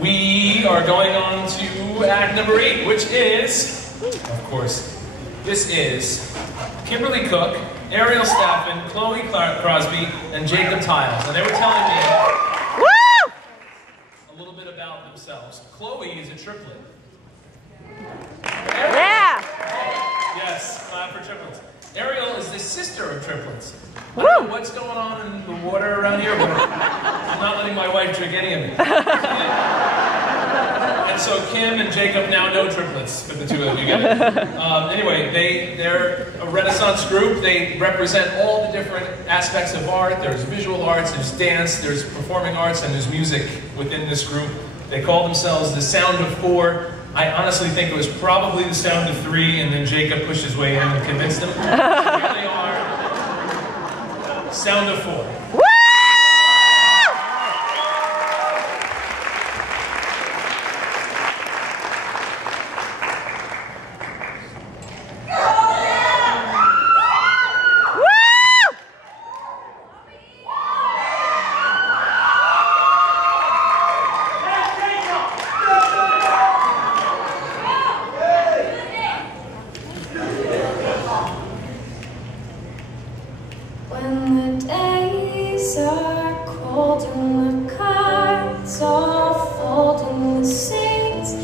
We are going on to act number 8, which is, of course, this is Kimberly Cook, Ariel Staffin, Chloe Crosby, and Jacob Tyles. And they were telling me a little bit about themselves. Chloe is a triplet. Yeah! Yes, clap for triplets. Ariel is the sister of triplets. I don't know what's going on in the water around here, but I'm not letting my wife drink any of it. And so Kim and Jacob now know triplets for the two of you guys. Anyway, they're a Renaissance group. They represent all the different aspects of art. There's visual arts, there's dance, there's performing arts, and there's music within this group. They call themselves the Sound of Four. I honestly think it was probably the Sound of Three, and then Jacob pushed his way in and convinced them. So here they are. Sound of Four. When the days are cold and the cards all fold and the saints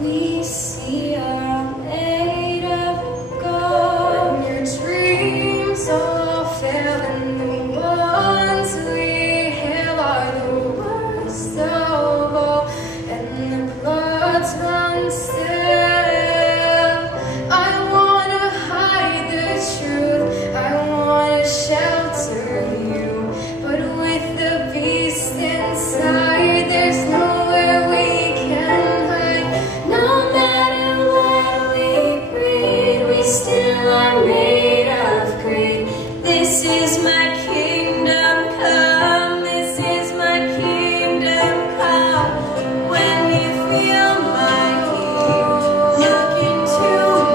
we see are made of gold, your dreams all fail and the ones we hail are the worst of all, and the blood's run still. I wanna hide the truth, I wanna shelter you, but with the beast inside, there's nowhere we can hide. No matter what we breed, we still are made of greed. This is my kingdom come, this is my kingdom come. When you feel my heat, look into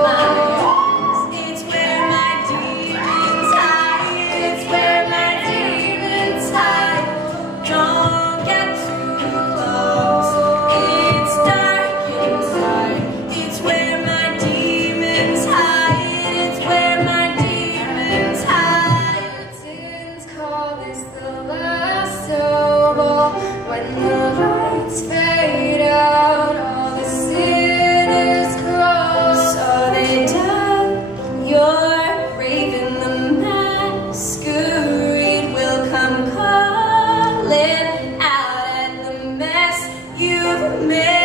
my eyes. It's where my demons hide, it's where my demons hide. Don't get too close, it's dark inside. It's where my demons hide, it's where my demons hide. Satan's call is the last of all. When the lights fade out, all the sinners grow. So they dug your grave in the masquerade will come calling out at the mess you've made.